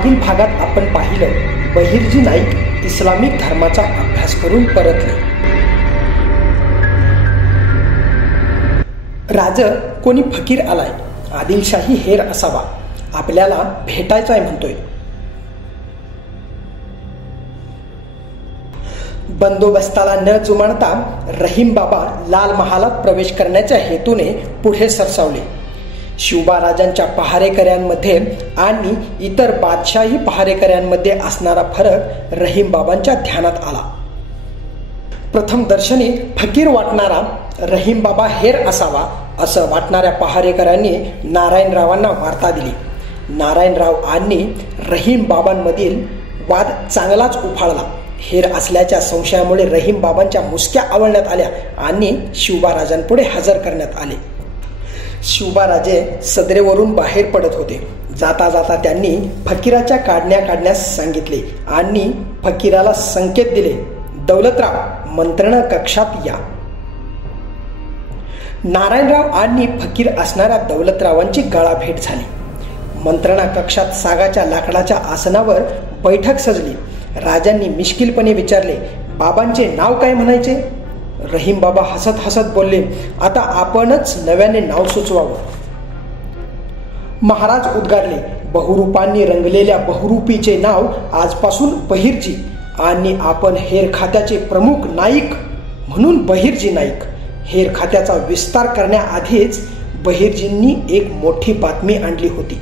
मागील भागात आपण पाहिलं, बहिर्जी नाईक इस्लामिक धर्माचा अभ्यास करून परतले. राज कोणी फकीर आलाय, आदिलशाही हेर असावा, आपल्याला भेटायचाय म्हणतोय. बंदोबस्ताला न जुमानता रहीम बाबा लाल महालात प्रवेश करण्याच्या हेतूने पुढे सरसावले. शिवबाराजांच्या पहारेकऱ्यांमध्ये आणि इतर बादशाही पहारेकऱ्यांमध्ये असणारा फरक रहीम बाबांच्या ध्यानात आला. प्रथम दर्शनी फकीर वाटणारा रहीम बाबा हेर असावा असं वाटणाऱ्या पहारेकरांनी नारायणरावांना वार्ता दिली. नारायणराव आणि रहीम बाबांमधील वाद चांगलाच उफाळला. हेर असल्याच्या संशयामुळे रहीम बाबांच्या मुसक्या आवळण्यात आल्या आणि शिवबाराजांपुढे हजर करण्यात आले. शिवबाराजे सदरेवरून बाहेर पडत होते. जाता जाता त्यांनी फकीराच्या काढण्या काढण्यास सांगितले आणि फकीराला संकेत दिले, दौलतराव मंत्रणा कक्षात या. नारायणराव आणि फकीर असणाऱ्या दौलतरावांची गळाभेट झाली. मंत्रणा कक्षात सागाच्या लाकडाच्या आसनावर बैठक सजली. राजांनी मिश्किलपणे विचारले, बाबांचे नाव काय म्हणायचे? रहीम बाबा हसत हसत बोलले, आता आपणच नव्याने नाव सुचवावं. महाराज उद्गारले, बहुरूपांनी रंगलेल्या बहुरूपीचे नाव आजपासून बहिर्जी आणि आपण हेर खात्याचे प्रमुख नाईक म्हणून बहिर्जी नाईक. हेर खात्याचा विस्तार करण्याआधीच बहिर्जींनी एक मोठी बातमी आणली होती.